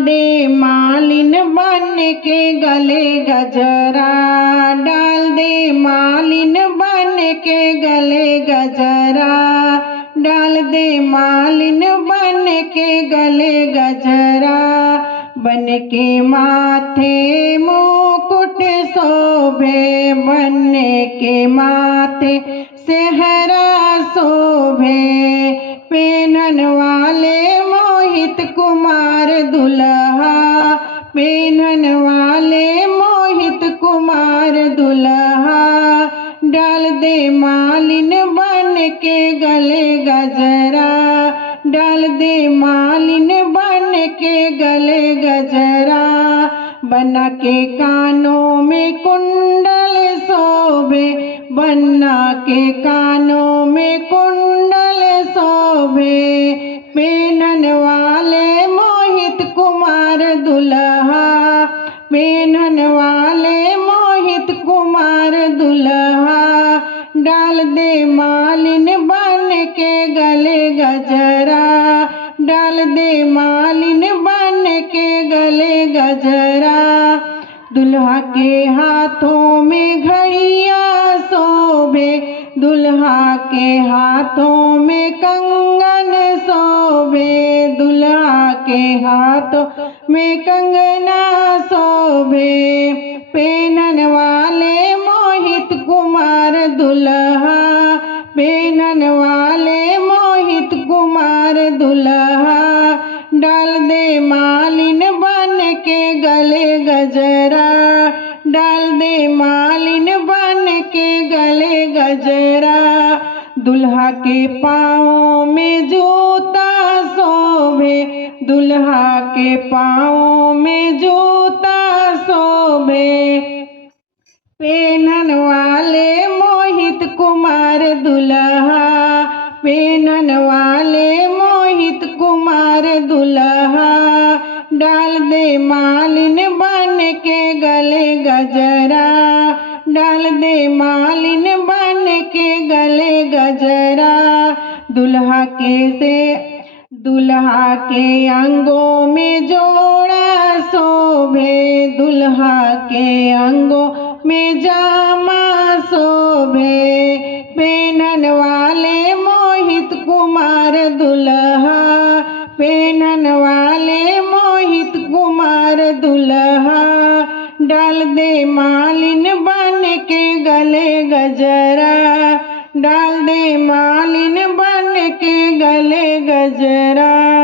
दे मालिन बन के गले गजरा, डाल दे मालिन बन के गले गजरा, डाल दे मालिन बन के गले गजरा। बन के माथे मुकुट शोभे, बन के माथे सेहरा शोभे, पेनन वाले मोहित कुमार दुल्हा, पेनन वाले मोहित कुमार दुल्हा। डाल दे मालिन बन के गले गजरा, डाल दे मालिन बन के गले गजरा। बना के कानों में कुंडल शोभे, बना के कानों में कुंडल शोभे, पेनन वाले मोहित कुमार दुल्हा, पेनन वाले मोहित कुमार दुल्हा। डाल दे मालिन बन के गले गजरा, डाल दे मालिन बन के गले गजरा। दुल्हा के हाथों में घड़िया शोभे, दुल्हा के हाथों में कंगन शोभे, दुल्हा के हाथों में कंगना शोभे, पेनन वाले मोहित कुमार दुल्हा, पेनन वाले मोहित कुमार दुल्हा। डाल दे मालिन बन के गले गजरा, डाल दे मालिन बन के गले गजरा। दुल्हा के पाँव में जूता शोभे, दुल्हा के पाँव में जूता शोभे, पेनन वाले मोहित कुमार दुल्हा, पेनन वाले मोहित कुमार दुल्हा। डाल दे मालिन बन के गले गजरा, डाल दे मालिन बन के गले गजरा। दुल्हा के अंगों में जोड़ा शोभे, दुल्हा के अंगों में जामा शोभे, पेनन वाले मोहित कुमार दुल्हा, पेनन वाले मोहित कुमार दुल्हा। डाल दे मालिन बन के गले गजरा, डाल दे मालिन बन के गले गजरा।